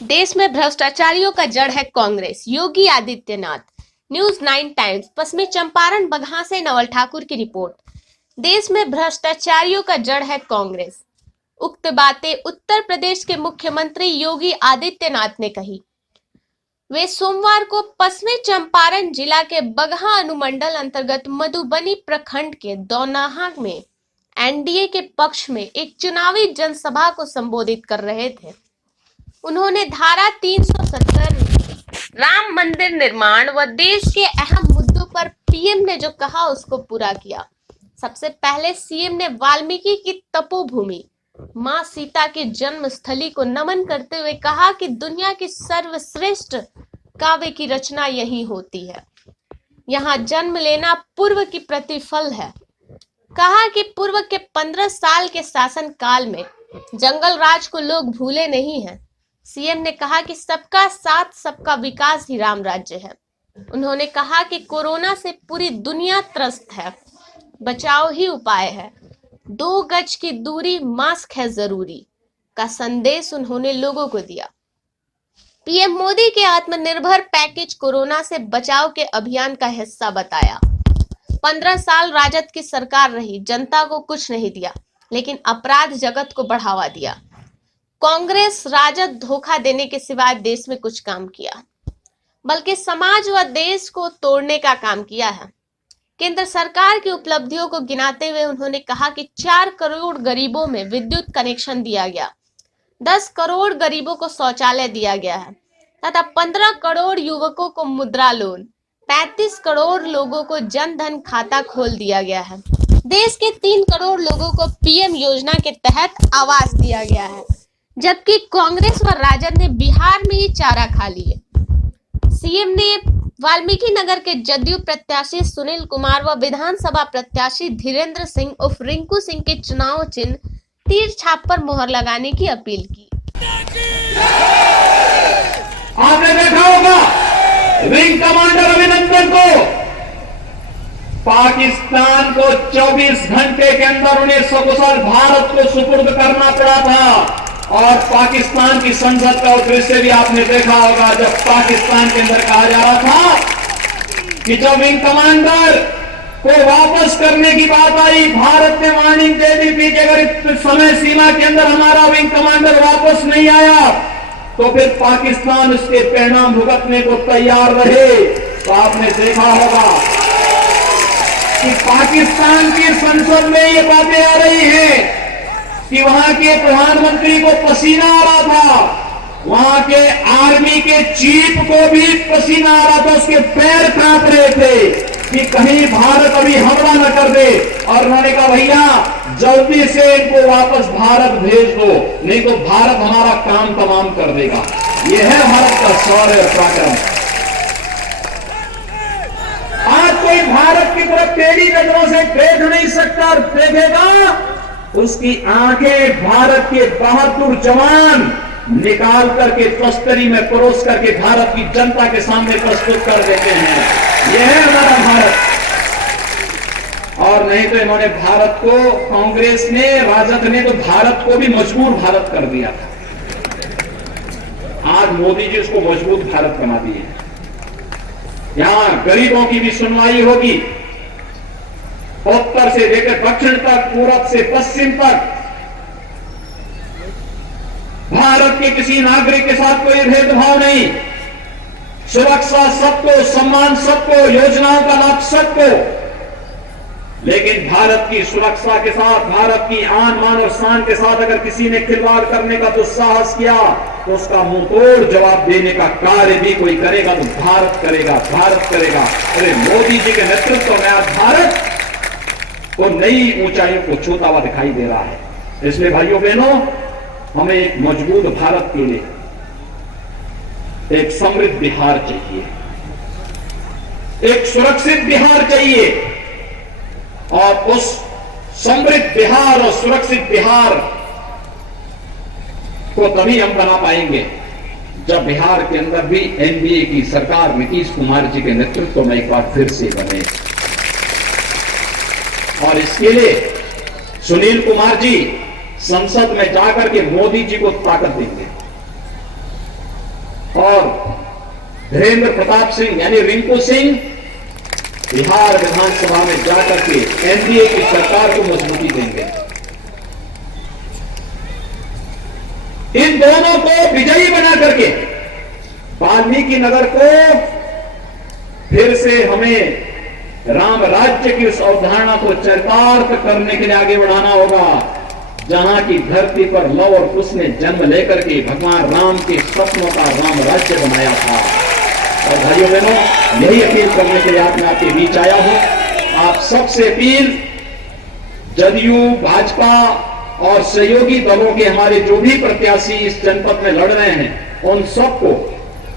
देश में भ्रष्टाचारियों का जड़ है कांग्रेस, योगी आदित्यनाथ। News 9 times. पश्चिमी चंपारण बगहा से नवल ठाकुर की रिपोर्ट। देश में भ्रष्टाचारियों का जड़ है कांग्रेस। उक्त बातें उत्तर प्रदेश के मुख्यमंत्री योगी आदित्यनाथ ने कही। वे सोमवार को पश्चिमी चंपारण जिला के बगहा अनुमंडल अंतर्गत मधुबनी प्रखंड के दौनाहा में एनडीए के पक्ष में एक चुनावी जनसभा को संबोधित कर रहे थे। उन्होंने धारा 370, राम मंदिर निर्माण व देश के अहम मुद्दों पर पीएम ने जो कहा उसको पूरा किया। सबसे पहले सीएम ने वाल्मीकि की तपोभूमि मां सीता की जन्म स्थली को नमन करते हुए कहा कि दुनिया की सर्वश्रेष्ठ काव्य की रचना यहीं होती है। यहाँ जन्म लेना पूर्व की प्रतिफल है। कहा कि पूर्व के 15 साल के शासन काल में जंगल राज को लोग भूले नहीं हैं। सीएम ने कहा कि सबका साथ सबका विकास ही राम राज्य है। उन्होंने कहा कि कोरोना से पूरी दुनिया त्रस्त है, बचाव ही उपाय है, 2 गज की दूरी, मास्क है जरूरी का संदेश उन्होंने लोगों को दिया। पीएम मोदी के आत्मनिर्भर पैकेज कोरोना से बचाव के अभियान का हिस्सा बताया। 15 साल राजद की सरकार रही, जनता को कुछ नहीं दिया, लेकिन अपराध जगत को बढ़ावा दिया। कांग्रेस राजद धोखा देने के सिवाय देश में कुछ काम किया, बल्कि समाज व देश को तोड़ने का काम किया है। केंद्र सरकार की उपलब्धियों को गिनाते हुए उन्होंने कहा कि 4 करोड़ गरीबों में विद्युत कनेक्शन दिया गया, 10 करोड़ गरीबों को शौचालय दिया गया है तथा 15 करोड़ युवकों को मुद्रा लोन, 35 करोड़ लोगों को जन धन खाता खोल दिया गया है। देश के 3 करोड़ लोगों को पीएम योजना के तहत आवास दिया गया है, जबकि कांग्रेस व राजद ने बिहार में ही चारा खा लिए। सीएम ने वाल्मीकि नगर के जदयू प्रत्याशी सुनील कुमार व विधानसभा प्रत्याशी धीरेन्द्र सिंह उर्फ रिंकू सिंह के चुनाव चिन्ह तीर छाप पर मोहर लगाने की अपील की। आपने देखा होगा विंग कमांडर अभिनंदन को पाकिस्तान को 24 घंटे के अंदर उन्हें सकुशल भारत को सुपुर्द करना पड़ा था। और पाकिस्तान की संसद का दृश्य भी आपने देखा होगा, जब पाकिस्तान के अंदर कहा जा रहा था कि जब विंग कमांडर को वापस करने की बात आई, भारत ने वार्निंग दे दी थी कि अगर इस समय सीमा के अंदर हमारा विंग कमांडर वापस नहीं आया तो फिर पाकिस्तान उसके परिणाम भुगतने को तैयार रहे। तो आपने देखा होगा कि पाकिस्तान की संसद में ये बातें आ रही हैं कि वहां के प्रधानमंत्री को पसीना आ रहा था, वहां के आर्मी के चीफ को भी पसीना आ रहा था, उसके पैर कांप रहे थे कि कहीं भारत अभी हमला न कर दे। और उन्होंने कहा भैया जल्दी से इनको वापस भारत भेज दो, नहीं तो भारत हमारा काम तमाम कर देगा। यह है भारत का शौर्य और पराक्रम। आज कोई भारत की तरफ टेढ़ी नजरों से देख नहीं सकता, और देखेगा उसकी आंखें भारत के बहादुर जवान निकाल करके तस्करी में परोस करके भारत की जनता के सामने प्रस्तुत कर देते हैं। यह है हमारा भारत। और नहीं तो इन्होंने भारत को, कांग्रेस ने, राजद ने तो भारत को भी मजबूर भारत कर दिया था। आज मोदी जी उसको मजबूत भारत बना दिए। यहां गरीबों की भी सुनवाई होगी, उत्तर से लेकर दक्षिण तक, पूरब से पश्चिम तक। भारत के किसी नागरिक के साथ कोई भेदभाव नहीं, सुरक्षा सबको, सम्मान सबको, योजनाओं का लाभ सबको। लेकिन भारत की सुरक्षा के साथ, भारत की आन मान और शान के साथ अगर किसी ने खिलवाड़ करने का दुस्साहस किया तो उसका मुंहतोड़ जवाब देने का कार्य भी कोई करेगा तो भारत करेगा, भारत करेगा। अरे मोदी जी के नेतृत्व में आज भारत को नई ऊंचाइयों को छूता हुआ दिखाई दे रहा है। इसलिए भाइयों बहनों, हमें एक मजबूत भारत के लिए एक समृद्ध बिहार चाहिए, एक सुरक्षित बिहार चाहिए। और उस समृद्ध बिहार और सुरक्षित बिहार को तभी हम बना पाएंगे जब बिहार के अंदर भी एनडीए की सरकार नीतीश कुमार जी के नेतृत्व में एक बार फिर से बने। और इसके लिए सुनील कुमार जी संसद में जाकर के मोदी जी को ताकत देंगे। और धीरेन्द्र प्रताप सिंह यानी रिंकू सिंह बिहार विधानसभा में जाकर के एनडीए की सरकार को मजबूती देंगे। इन दोनों को विजयी बना करके वाल्मीकि नगर को फिर से हमें राम राज्य की उस अवधारणा को चरितार्थ करने के लिए आगे बढ़ाना होगा, जहां की धरती पर लव और कुश ने जन्म लेकर के भगवान राम के सपनों का राम राज्य बनाया था। और भाइयों बहनों, यही अपील करने के लिए आज मैं आपके बीच आया हूं। आप सबसे अपील, जदयू, भाजपा और सहयोगी दलों के हमारे जो भी प्रत्याशी इस जनपद में लड़ रहे हैं, उन सबको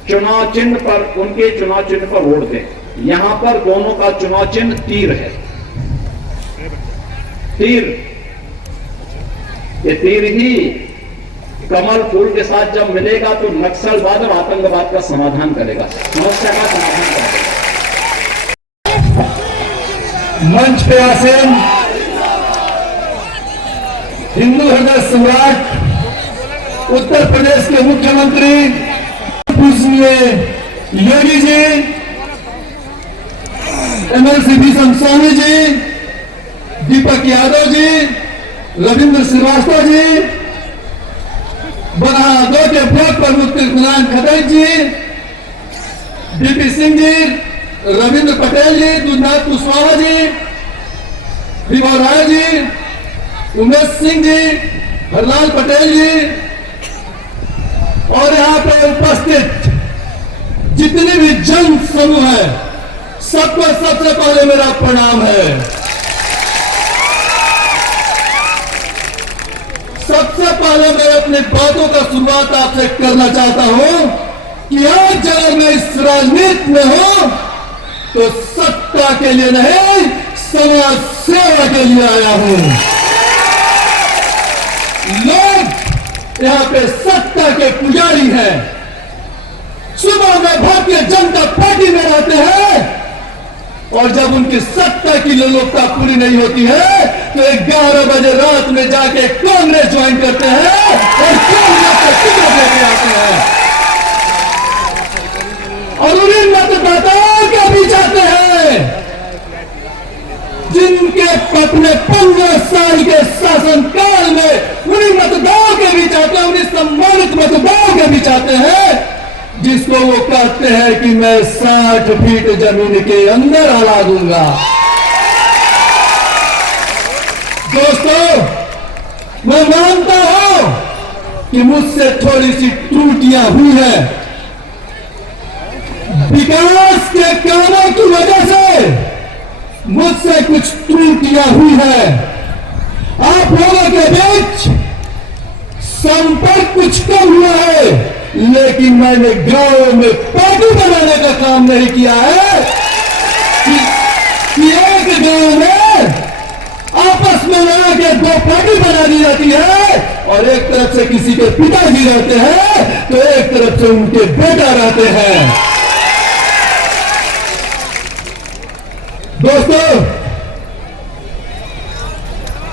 चुनाव चिन्ह पर, उनके चुनाव चिन्ह पर वोट दें। यहां पर दोनों का चुनाव चिन्ह तीर है। तीर, ये तीर ही कमल फूल के साथ जब मिलेगा तो नक्सलवाद और आतंकवाद का समाधान करेगा, समस्या का समाधान करेगा। मंच पे आसीन हिंदू हृदय सम्राट उत्तर प्रदेश के मुख्यमंत्री पूजनीय योगी जी, एमएलसी भीषण स्वामी जी, दीपक यादव जी, रविंद्र श्रीवास्तव जी, बरहा 2 के ब्लॉक प्रमुख कृष्णनारायण खदै जी, डीपी सिंह जी, रविंद्र पटेल जी, दुधनाथ कुशवाहा जी, विभा राय जी, उमेश सिंह जी, हरलाल पटेल जी और यहां पर उपस्थित जितने भी जन समूह है, सबको सबसे पहले मेरा प्रणाम है। सबसे पहले मैं अपनी बातों का शुरुआत आपसे करना चाहता हूं कि आज अगर मैं इस राजनीति में हूं तो सत्ता के लिए नहीं, समाज सेवा के लिए आया हूं। लोग यहाँ पे सत्ता के पुजारी हैं। सुबह में भारतीय जनता पार्टी में रहते हैं और जब उनकी सत्ता की लोलुपता पूरी नहीं होती है तो 11 बजे रात में जाके कांग्रेस ज्वाइन करते हैं और कांग्रेस का टिकट लेके आते हैं और उन्हीं मतदाताओं के बीच आते हैं जिनके अपने 15 साल के शासनकाल में उन्हीं मतदाताओं के बीच आते हैं, उन्हीं सम्मानित मतदाताओं के बीच आते हैं जिसको वो कहते हैं कि मैं 60 फीट जमीन के अंदर हला दूंगा। दोस्तों, मैं मानता हूं कि मुझसे थोड़ी सी त्रुटियां हुई हैं। विकास के कामों की वजह से मुझसे कुछ त्रुटियां हुई है। आप लोगों के बीच संपर्क कुछ कम हुआ है, लेकिन मैंने गांव में पार्टी बनाने का काम नहीं किया है कि एक गांव में आपस में लगा के 2 पार्टी बना दी जाती है और एक तरफ से किसी के पिताजी रहते हैं तो एक तरफ से उनके बेटा रहते हैं। दोस्तों,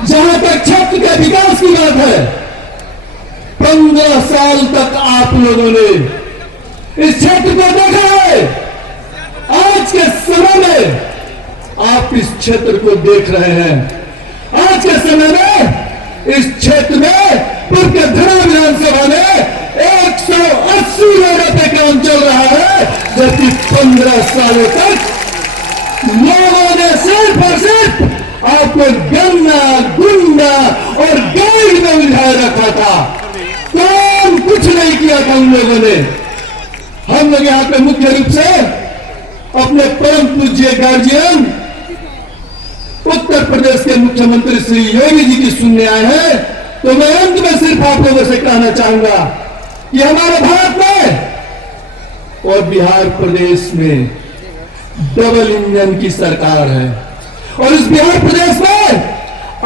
जहां तक क्षेत्र के विकास की बात है, 15 साल तक आप लोगों ने इस क्षेत्र को देखा है। आज के समय में आप इस क्षेत्र को देख रहे हैं। आज के समय में इस क्षेत्र में पूर्व के धरा विधानसभा में 180 जगह पे काम चल रहा है, जबकि 15 सालों तक लोगों ने सिर्फ और सिर्फ आपको गन्ना, गुंडा और गाइड में उलझाए रखा था। काम कुछ नहीं किया था उन लोगों ने। हम लोग यहां पे मुख्य रूप से अपने परम पूज्य गार्जियन उत्तर प्रदेश के मुख्यमंत्री श्री योगी जी की सुनने आए हैं। तो मैं अंत में सिर्फ आप लोगों से कहना चाहूंगा कि हमारे भारत में और बिहार प्रदेश में डबल इंजन की सरकार है और इस बिहार प्रदेश में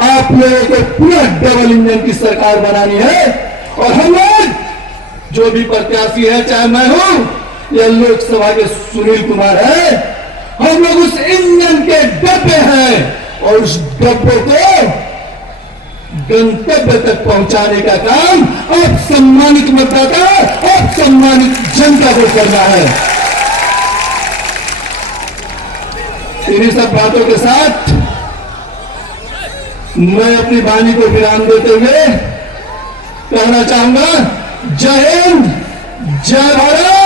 आप लोगों को पूरा डबल इंजन की सरकार बनानी है। और हम लोग जो भी प्रत्याशी है, चाहे मैं हूं या लोकसभा के सुनील कुमार है, हम लोग उस इंजन के डब्बे हैं और उस डब्बे को गंतव्य तक पहुंचाने का काम अब सम्मानित मतदाता, अब सम्मानित जनता को करना है। इन्हीं सब बातों के साथ मैं अपनी वाणी को विराम देते हुए कहना चाहूंगा, जय हिंद, जय भारत।